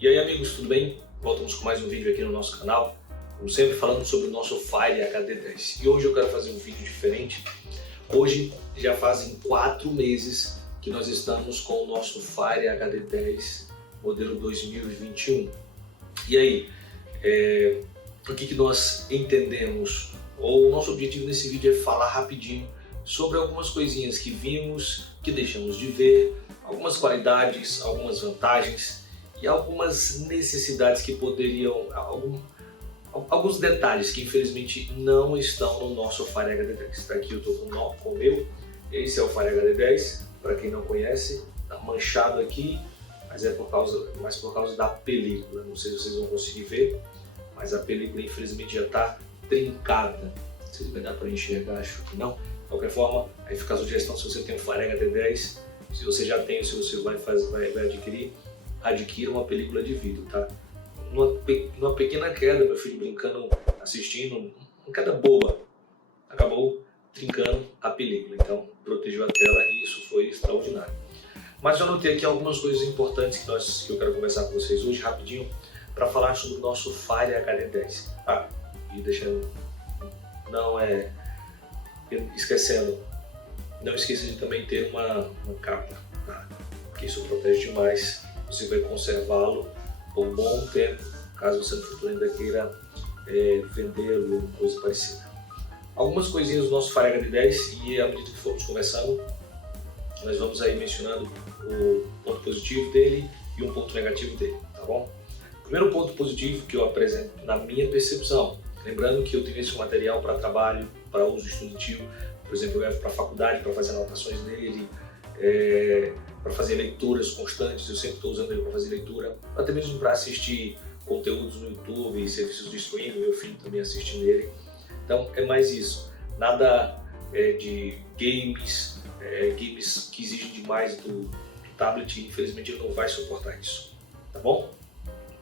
E aí, amigos, tudo bem? Voltamos com mais um vídeo aqui no nosso canal, como sempre falando sobre o nosso Fire HD 10. E hoje eu quero fazer um vídeo diferente. Hoje já fazem 4 meses que nós estamos com o nosso Fire HD 10 modelo 2021. E aí, o que nós entendemos? O nosso objetivo nesse vídeo é falar rapidinho sobre algumas coisinhas que vimos, que deixamos de ver, algumas qualidades, algumas vantagens e algumas necessidades que poderiam, alguns detalhes que infelizmente não estão no nosso Fire HD 10. Está aqui eu estou com o meu, esse é o Fire HD 10, para quem não conhece, está manchado aqui, mas é por causa da película. Não sei se vocês vão conseguir ver, mas a película infelizmente já está trincada. Não sei se vai dar para enxergar, acho que não. De qualquer forma, aí fica a sugestão: se você tem um Fire HD 10, se você já tem, se você vai adquirir, adquira uma película de vidro, tá? Numa pequena queda, meu filho brincando, assistindo, uma queda boba, acabou trincando a película, então protegeu a tela e isso foi extraordinário. Mas eu anotei aqui algumas coisas importantes que eu quero conversar com vocês hoje rapidinho para falar sobre o nosso Fire HD 10. E deixando, esquecendo, não esqueça de também ter uma capa, tá? Porque isso protege demais, você vai conservá-lo por um bom tempo, caso você no futuro ainda queira vendê-lo ou coisa parecida. Algumas coisinhas do nosso Fire HD 10 e à medida que formos conversando, nós vamos aí mencionando o ponto positivo dele e um ponto negativo dele, tá bom? O primeiro ponto positivo que eu apresento na minha percepção, lembrando que eu tenho esse material para trabalho, para uso estudativo, por exemplo, eu levo para a faculdade para fazer anotações dele, para fazer leituras constantes, eu sempre estou usando ele para fazer leitura, até mesmo para assistir conteúdos no YouTube, serviços de streaming, meu filho também assiste nele. Então é mais isso, nada de games que exigem demais do tablet, infelizmente ele não vai suportar isso, tá bom?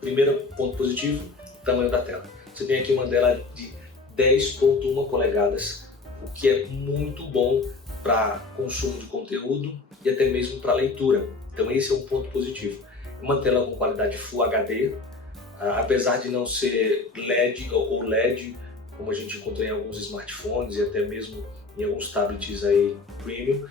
Primeiro ponto positivo, tamanho da tela. Você tem aqui uma tela de 10.1 polegadas, o que é muito bom para consumo de conteúdo e até mesmo para leitura. Então esse é um ponto positivo. Uma tela com qualidade Full HD, apesar de não ser LED ou LED, como a gente encontra em alguns smartphones e até mesmo em alguns tablets aí premium,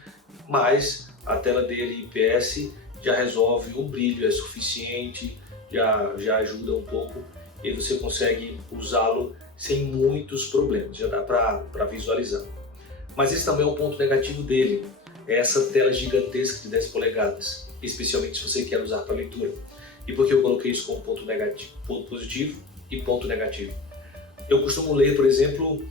mas a tela dele IPS já resolve, o brilho é suficiente, já ajuda um pouco e você consegue usá-lo sem muitos problemas, já dá para visualizar. Mas esse também é um ponto negativo dele, é essa tela gigantesca de 10 polegadas, especialmente se você quer usar para leitura. E por que eu coloquei isso como ponto negativo, ponto positivo e ponto negativo? Eu costumo ler, por exemplo,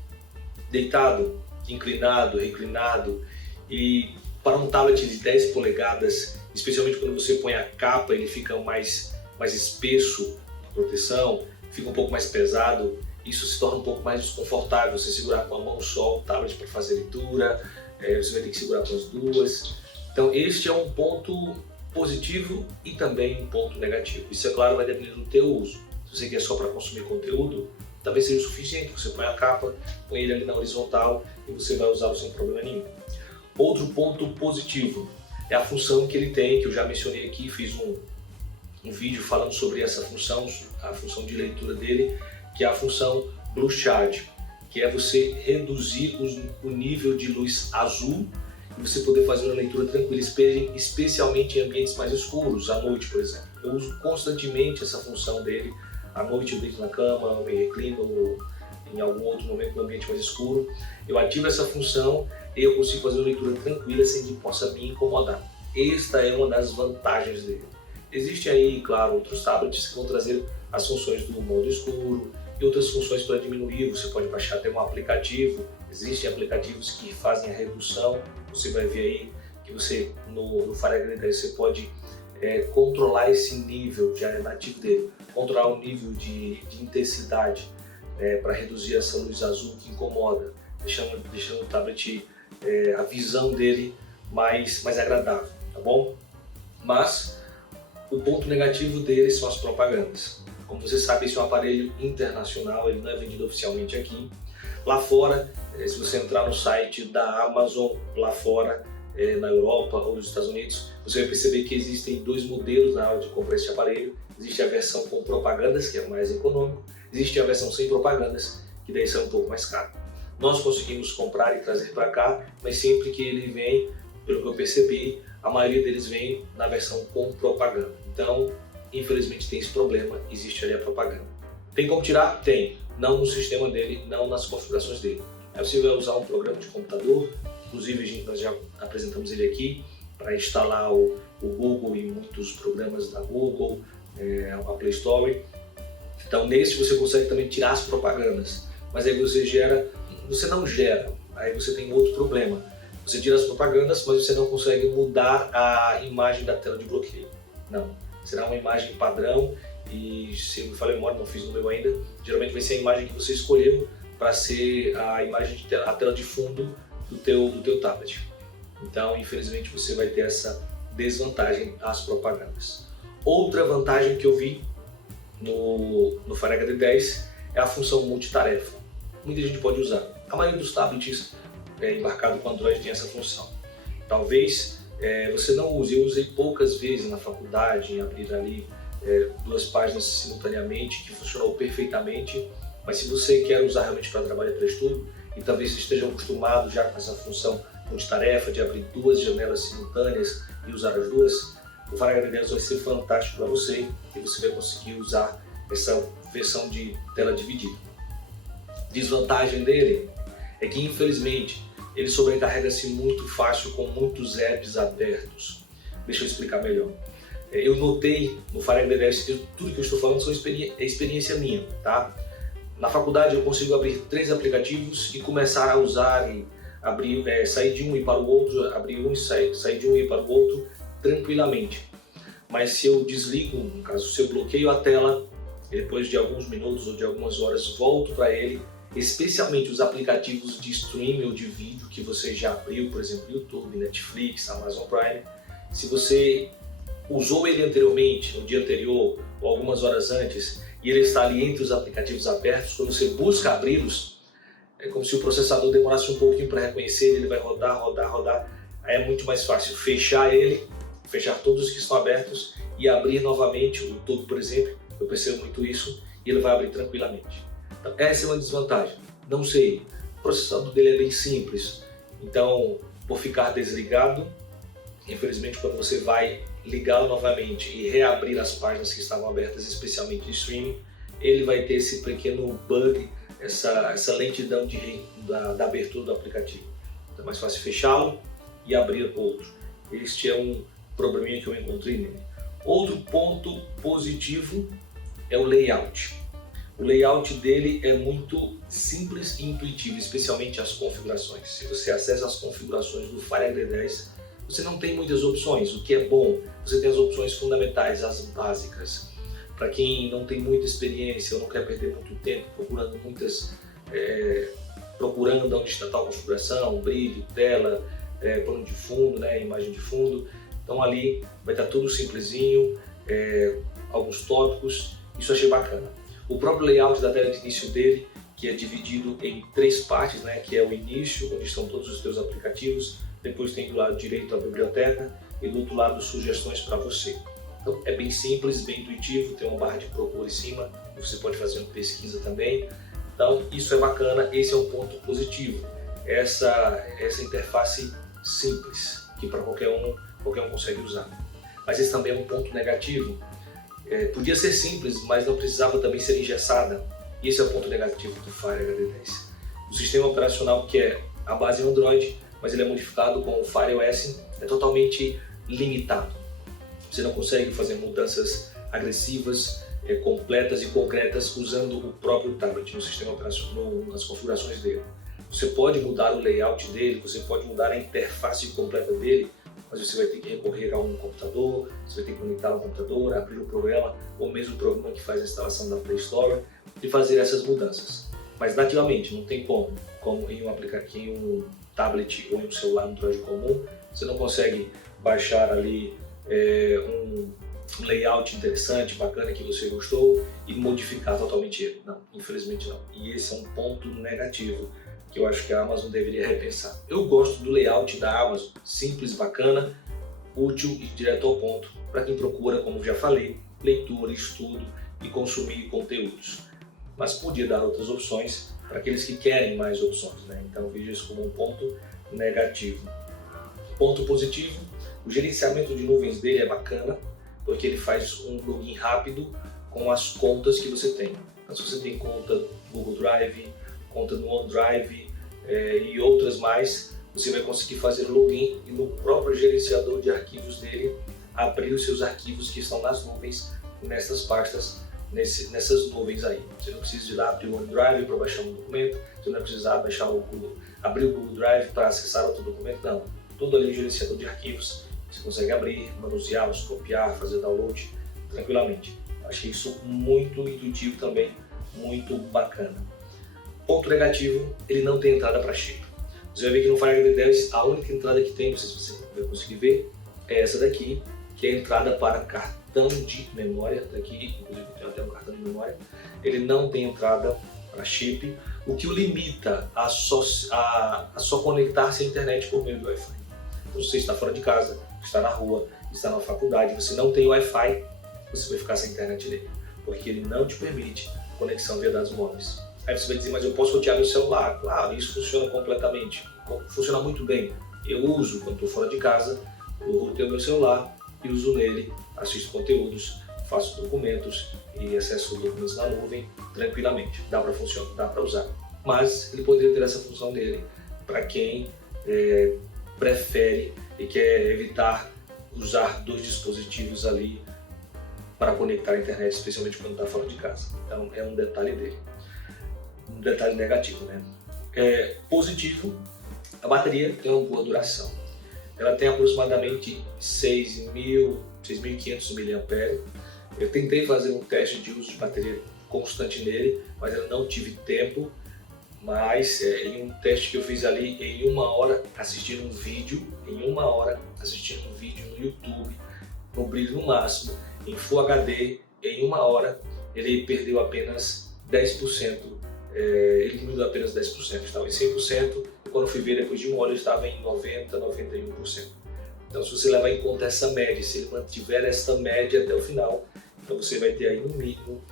deitado, inclinado, reclinado, e para um tablet de 10 polegadas, especialmente quando você põe a capa, ele fica mais espesso, a proteção, fica um pouco mais pesado, isso se torna um pouco mais desconfortável, você segurar com a mão só o tablet para fazer leitura, você vai ter que segurar com as duas. Então este é um ponto positivo e também um ponto negativo. Isso, é claro, vai depender do teu uso. Se você quer só para consumir conteúdo, talvez seja o suficiente, você põe a capa, põe ele ali na horizontal e você vai usá-lo sem problema nenhum. Outro ponto positivo é a função que ele tem, que eu já mencionei aqui, fiz um vídeo falando sobre essa função, a função de leitura dele, que é a função Blue Shade, que é você reduzir o nível de luz azul e você poder fazer uma leitura tranquila, especialmente em ambientes mais escuros, à noite, por exemplo. Eu uso constantemente essa função dele. À noite eu deito na cama, me reclino, ou em algum outro momento no ambiente mais escuro, eu ativo essa função e eu consigo fazer uma leitura tranquila sem que possa me incomodar. Esta é uma das vantagens dele. Existem aí, claro, outros tablets que vão trazer as funções do modo escuro e outras funções para diminuir. Você pode baixar até um aplicativo, existem aplicativos que fazem a redução, você vai ver aí que você no Fire HD 10 você pode controlar esse nível, já é nativo dele, controlar o nível de intensidade para reduzir essa luz azul que incomoda, deixando o tablet, a visão dele mais agradável, tá bom? Mas o ponto negativo dele são as propagandas. Como você sabe, esse é um aparelho internacional, ele não é vendido oficialmente aqui. Lá fora, se você entrar no site da Amazon, lá fora, na Europa ou nos Estados Unidos, você vai perceber que existem dois modelos na hora de comprar este aparelho. Existe a versão com propagandas, que é mais econômico, existe a versão sem propagandas, que daí são um pouco mais caro. Nós conseguimos comprar e trazer para cá, mas sempre que ele vem, pelo que eu percebi, a maioria deles vem na versão com propaganda. Então, infelizmente tem esse problema, existe ali a propaganda. Tem como tirar? Tem. Não no sistema dele, não nas configurações dele. Aí você vai usar um programa de computador, inclusive nós já apresentamos ele aqui, para instalar o Google e muitos programas da Google, a Play Store. Então nesse você consegue também tirar as propagandas, mas aí você não gera, aí você tem outro problema. Você tira as propagandas, mas você não consegue mudar a imagem da tela de bloqueio. Não, será uma imagem padrão e, se me falha a memória, não fiz no meu ainda, geralmente vai ser a imagem que você escolheu para ser a imagem a tela de fundo do teu tablet. Então, infelizmente, você vai ter essa desvantagem às propagandas. Outra vantagem que eu vi no Fire HD 10 é a função multitarefa. Muita gente pode usar. A maioria dos tablets embarcado com Android tem essa função. Talvez você não use. Eu usei poucas vezes na faculdade, em abrir ali duas páginas simultaneamente, que funcionou perfeitamente. Mas se você quer usar realmente para trabalho e para estudo, e talvez você esteja acostumado já com essa função multitarefa de abrir duas janelas simultâneas e usar as duas, o Fire HD 10 vai ser fantástico para você e você vai conseguir usar essa versão de tela dividida. Desvantagem dele é que, infelizmente, ele sobrecarrega-se muito fácil com muitos apps abertos. Deixa eu explicar melhor. Eu notei no Fire HD 10, tudo que eu estou falando é experiência minha, tá? Na faculdade eu consigo abrir 3 aplicativos e começar a usar e sair de um e para o outro, abrir um e sair de um e para o outro tranquilamente. Mas se eu desligo, no caso, se eu bloqueio a tela, depois de alguns minutos ou de algumas horas volto para ele, especialmente os aplicativos de streaming ou de vídeo que você já abriu, por exemplo, YouTube, Netflix, Amazon Prime. Se você usou ele anteriormente, no dia anterior ou algumas horas antes, e ele está ali entre os aplicativos abertos, quando você busca abri-los, é como se o processador demorasse um pouquinho para reconhecer, ele vai rodar. Aí é muito mais fácil fechar todos os que estão abertos e abrir novamente o YouTube, por exemplo. Eu percebo muito isso e ele vai abrir tranquilamente. Então, essa é uma desvantagem. Não sei, o processador dele é bem simples, então por ficar desligado, infelizmente quando você vai ligá-lo novamente e reabrir as páginas que estavam abertas, especialmente de streaming, ele vai ter esse pequeno bug, essa lentidão da abertura do aplicativo. Então é mais fácil fechá-lo e abrir outro. Este é um probleminha que eu encontrei nele. Outro ponto positivo é o layout. O layout dele é muito simples e intuitivo, especialmente as configurações. Se você acessa as configurações do Fire HD 10, você não tem muitas opções, o que é bom. Você tem as opções fundamentais, as básicas. Para quem não tem muita experiência ou não quer perder muito tempo procurando onde está tal configuração, brilho, tela, plano de fundo, imagem de fundo. Então ali vai estar tudo simplesinho, alguns tópicos, isso eu achei bacana. O próprio layout da tela de início dele, que é dividido em 3 partes, que é o início, onde estão todos os teus aplicativos, depois tem do lado direito a biblioteca e do outro lado sugestões para você. Então é bem simples, bem intuitivo, tem uma barra de procura em cima, você pode fazer uma pesquisa também. Então isso é bacana, esse é um ponto positivo, essa interface simples, que para qualquer um consegue usar. Mas esse também é um ponto negativo. Podia ser simples, mas não precisava também ser engessada. E esse é o ponto negativo do Fire HD 10. O sistema operacional, que é a base Android, mas ele é modificado com o Fire OS, é totalmente limitado. Você não consegue fazer mudanças agressivas, completas e concretas usando o próprio tablet no sistema operacional, nas configurações dele. Você pode mudar o layout dele, você pode mudar a interface completa dele, mas você vai ter que recorrer a um computador, você vai ter que conectar um computador, abrir o programa, ou mesmo o programa que faz a instalação da Play Store, e fazer essas mudanças. Mas nativamente, não tem como em um tablet ou em um celular Android comum, você não consegue baixar ali um layout interessante, bacana, que você gostou e modificar totalmente ele. Não, infelizmente não. E esse é um ponto negativo que eu acho que a Amazon deveria repensar. Eu gosto do layout da Amazon, simples, bacana, útil e direto ao ponto, para quem procura, como já falei, leitura, estudo e consumir conteúdos. Mas podia dar outras opções para aqueles que querem mais opções, né? Então vejo isso como um ponto negativo. Ponto positivo, o gerenciamento de nuvens dele é bacana, porque ele faz um login rápido com as contas que você tem. Então, se você tem conta no Google Drive, conta no OneDrive e outras mais, você vai conseguir fazer login e no próprio gerenciador de arquivos dele abrir os seus arquivos que estão nas nuvens, nessas pastas, nessas nuvens aí. Você não precisa ir lá abrir o OneDrive para baixar um documento, você não vai precisar abrir o Google Drive para acessar outro documento, não. Tudo ali no gerenciador de arquivos, você consegue abrir, manuseá-los, copiar, fazer download tranquilamente. Achei isso muito intuitivo também, muito bacana. Ponto negativo, ele não tem entrada para chip. Você vai ver que no FireHD Devs a única entrada que tem, não sei se você vai conseguir ver, é essa daqui, que é a entrada para cartão de memória, daqui, inclusive tem até um cartão de memória. Ele não tem entrada para chip, o que o limita a só conectar-se à internet por meio do Wi-Fi. Então, se você está fora de casa, está na rua, está na faculdade, você não tem Wi-Fi, você vai ficar sem internet dele, porque ele não te permite conexão via dados móveis. Aí você vai dizer, mas eu posso rotear meu celular. Claro, isso funciona completamente, funciona muito bem. Eu uso, quando estou fora de casa, eu roteio meu celular e uso nele, assisto conteúdos, faço documentos e acesso documentos na nuvem tranquilamente. Dá para funcionar, dá para usar. Mas ele poderia ter essa função dele para quem prefere e quer evitar usar dois dispositivos ali para conectar a internet, especialmente quando está fora de casa. Então é um detalhe dele. Um detalhe negativo, né? Positivo, a bateria tem uma boa duração. Ela tem aproximadamente 6.500 mAh. Eu tentei fazer um teste de uso de bateria constante nele, mas eu não tive tempo. Mas em um teste que eu fiz ali, em 1 hora assistindo um vídeo, no YouTube, no brilho no máximo, em Full HD, em 1 hora, ele perdeu apenas 10%, ele diminuiu apenas 10%, estava em 100%, e quando fui ver depois de 1 hora ele estava em 90%, 91%. Então se você levar em conta essa média, se ele mantiver essa média até o final, então você vai ter aí no mínimo,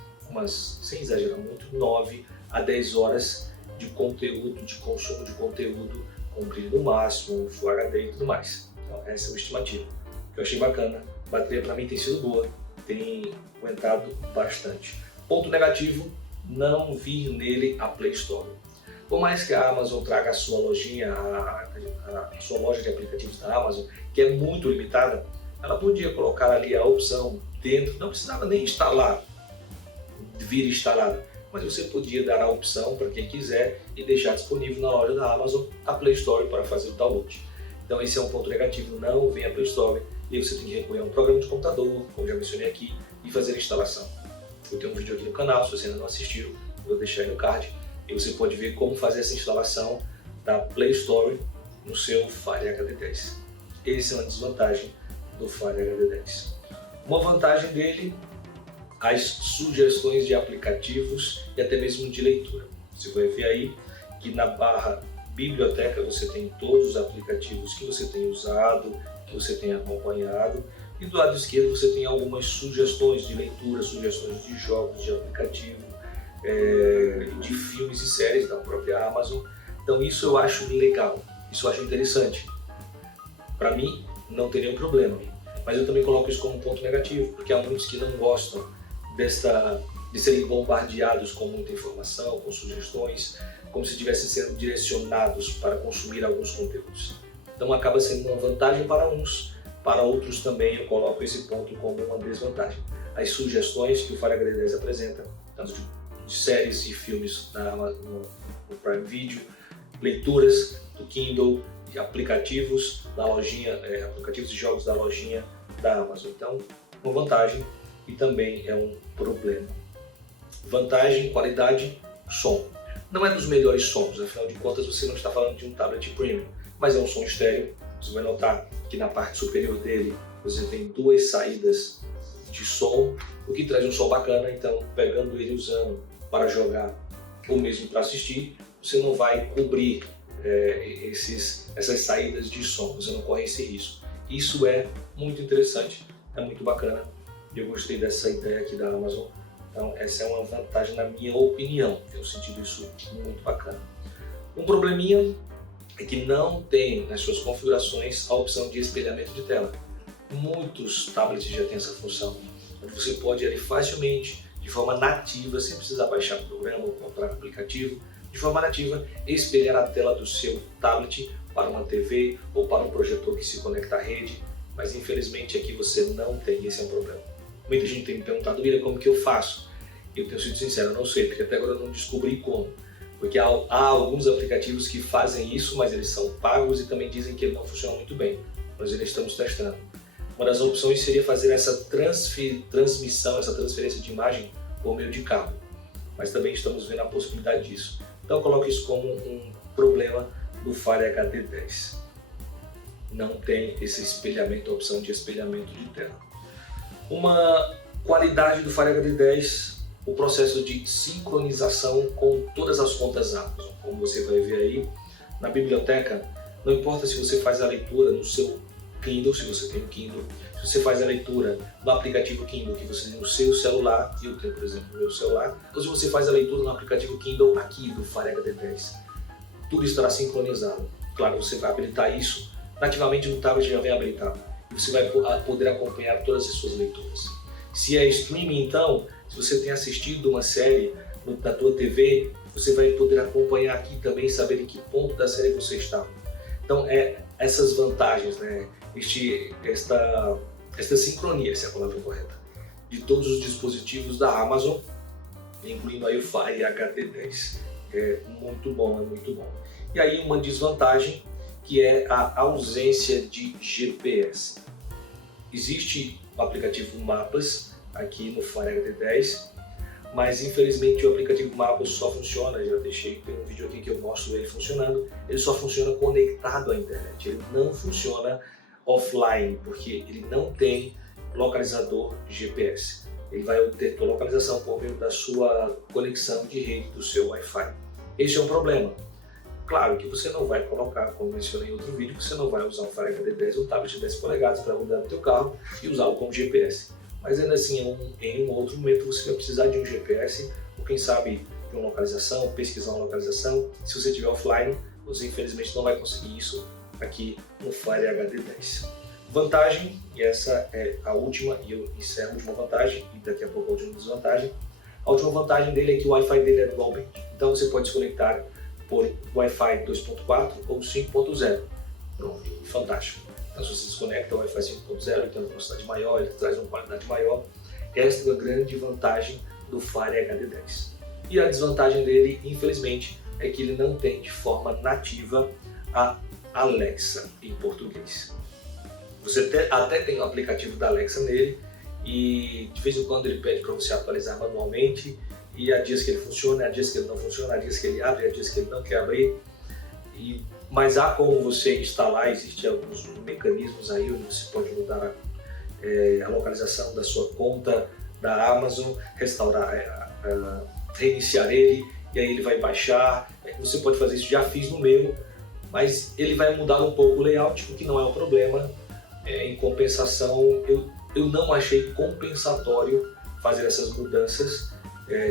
sem exagerar muito, 9 a 10 horas de conteúdo, de consumo de conteúdo com brilho no máximo, Full HD e tudo mais. Então essa é uma estimativa, que eu achei bacana. A bateria para mim tem sido boa, tem aguentado bastante. Ponto negativo, não vir nele a Play Store. Por mais que a Amazon traga a sua lojinha, a sua loja de aplicativos da Amazon, que é muito limitada, ela podia colocar ali a opção dentro, não precisava nem instalar, vir instalada, mas você podia dar a opção para quem quiser e deixar disponível na loja da Amazon a Play Store para fazer o download. Então esse é um ponto negativo, não vem a Play Store e você tem que recorrer a um programa de computador, como já mencionei aqui, e fazer a instalação. Eu tenho um vídeo aqui no canal, se você ainda não assistiu, eu vou deixar aí no card, e você pode ver como fazer essa instalação da Play Store no seu FireHD 10. Essa é uma desvantagem do FireHD 10. Uma vantagem dele, as sugestões de aplicativos e até mesmo de leitura. Você vai ver aí que na barra biblioteca você tem todos os aplicativos que você tem usado, que você tem acompanhado, e do lado esquerdo você tem algumas sugestões de leitura, sugestões de jogos, de aplicativo, de filmes e séries da própria Amazon. Então isso eu acho legal, isso eu acho interessante. Para mim não tem nenhum problema, mas eu também coloco isso como um ponto negativo, porque há muitos que não gostam de serem bombardeados com muita informação, com sugestões, como se estivessem sendo direcionados para consumir alguns conteúdos. Então acaba sendo uma vantagem para uns, para outros também eu coloco esse ponto como uma desvantagem. As sugestões que o FireHD 10 apresenta, tanto de séries e filmes no Prime Video, leituras do Kindle, e aplicativos da lojinha, aplicativos de jogos da lojinha da Amazon. Então, uma vantagem e também é um problema. Vantagem, qualidade, som. Não é dos melhores sons, afinal de contas você não está falando de um tablet premium, mas é um som estéreo. Você vai notar que na parte superior dele você tem 2 saídas de som, o que traz um som bacana. Então, pegando ele usando para jogar ou mesmo para assistir, você não vai cobrir essas saídas de som, você não corre esse risco. Isso é muito interessante, é muito bacana. Eu gostei dessa ideia aqui da Amazon. Então essa é uma vantagem na minha opinião, tenho sentido isso muito bacana. Um probleminha é que não tem nas suas configurações a opção de espelhamento de tela. Muitos tablets já têm essa função. Você pode ali facilmente, de forma nativa, sem precisar baixar o programa ou comprar aplicativo, de forma nativa, espelhar a tela do seu tablet para uma TV ou para um projetor que se conecta à rede, mas infelizmente aqui você não tem, esse é um problema. Muita gente tem me perguntado, William, como que eu faço? Eu tenho sido sincero, eu não sei, porque até agora eu não descobri como. Porque há alguns aplicativos que fazem isso, mas eles são pagos e também dizem que ele não funciona muito bem. Nós ainda estamos testando. Uma das opções seria fazer essa transmissão, essa transferência de imagem por meio de cabo. Mas também estamos vendo a possibilidade disso. Então eu coloco isso como um problema do Fire HD 10. Não tem esse espelhamento, a opção de espelhamento de tela. Uma qualidade do Fire HD 10, o processo de sincronização com todas as contas Amazon. Como você vai ver aí na biblioteca, não importa se você faz a leitura no seu Kindle, se você tem um Kindle, se você faz a leitura no aplicativo Kindle que você tem no seu celular, eu tenho, por exemplo, no meu celular, ou se você faz a leitura no aplicativo Kindle aqui do Fire HD 10, tudo estará sincronizado. Claro, você vai habilitar isso, nativamente no tablet já vem habilitado, e você vai poder acompanhar todas as suas leituras. Se é streaming, então, se você tem assistido uma série na tua TV, você vai poder acompanhar aqui também e saber em que ponto da série você está. Então, essas vantagens, né? Esta sincronia, essa é a palavra correta, de todos os dispositivos da Amazon, incluindo aí o Fire HD 10. É muito bom, é muito bom. E aí uma desvantagem, que é a ausência de GPS. Existe o aplicativo Mapas aqui no Fire HD 10, mas infelizmente o aplicativo Mapas só funciona, já tem um vídeo aqui que eu mostro ele funcionando, ele só funciona conectado à internet, ele não funciona offline, porque ele não tem localizador GPS. Ele vai obter a localização por meio da sua conexão de rede do seu Wi-Fi. Esse é um problema. Claro que você não vai colocar, como mencionei em outro vídeo, você não vai usar um Fire HD 10 ou um tablet de 10 polegadas para rodar no teu carro e usá-lo como GPS. Mas ainda assim, em um outro momento você vai precisar de um GPS, ou quem sabe de uma localização, pesquisar uma localização. Se você estiver offline, você infelizmente não vai conseguir isso aqui no Fire HD 10. Vantagem, e essa é a última, e eu encerro a última vantagem, e daqui a pouco a última desvantagem. A última vantagem dele é que o Wi-Fi dele é dual band, então você pode se conectar por Wi-Fi 2.4 ou 5.0. Pronto, fantástico. Então se você desconecta o Wi-Fi 5.0, ele tem uma velocidade maior, ele traz uma qualidade maior. Esta é a grande vantagem do Fire HD 10. E a desvantagem dele, infelizmente, é que ele não tem de forma nativa a Alexa em português. Você até tem o aplicativo da Alexa nele e de vez em quando ele pede para você atualizar manualmente, e há dias que ele funciona, há dias que ele não funciona, há dias que ele abre, há dias que ele não quer abrir. Mas há como você instalar, existem alguns mecanismos aí onde você pode mudar a localização da sua conta da Amazon, restaurar, reiniciar ele, e aí ele vai baixar. Você pode fazer isso, já fiz no meu, mas ele vai mudar um pouco o layout, o que não é um problema. Em compensação, eu não achei compensatório fazer essas mudanças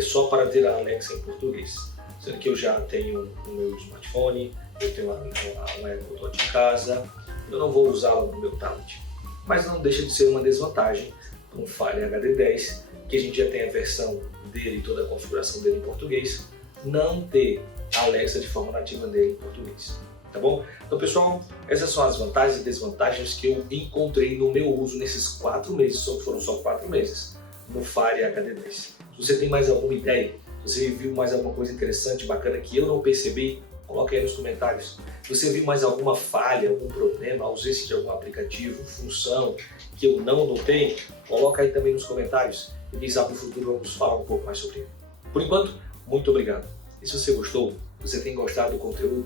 só para ter a Alexa em português. Sendo que eu já tenho o meu smartphone, eu tenho uma AirPod em casa, eu não vou usá-la no meu tablet. Mas não deixa de ser uma desvantagem para um Fire HD 10, que a gente já tem a versão dele, toda a configuração dele em português, não ter a Alexa de forma nativa nele em português. Tá bom? Então pessoal, essas são as vantagens e desvantagens que eu encontrei no meu uso nesses 4 meses, foram só 4 meses, no Fire HD 10. Se você tem mais alguma ideia, se você viu mais alguma coisa interessante, bacana que eu não percebi, coloque aí nos comentários. Se você viu mais alguma falha, algum problema, ausência de algum aplicativo, função que eu não notei, coloca aí também nos comentários e quem sabe no futuro vamos falar um pouco mais sobre ele. Por enquanto, muito obrigado. E se você gostou, se você tem gostado do conteúdo,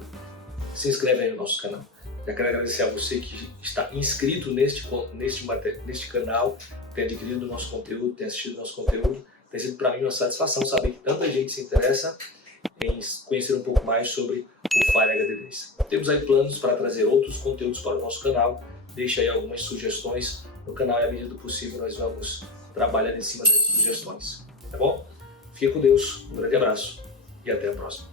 se inscreve aí no nosso canal. Já quero agradecer a você que está inscrito neste canal, tem adquirido o nosso conteúdo, tem assistido o nosso conteúdo. Tem sido para mim uma satisfação saber que tanta gente se interessa em conhecer um pouco mais sobre o Fire HD10. Temos aí planos para trazer outros conteúdos para o nosso canal. Deixa aí algumas sugestões no canal e à medida do possível nós vamos trabalhando em cima dessas sugestões. Tá bom? Fique com Deus, um grande abraço e até a próxima.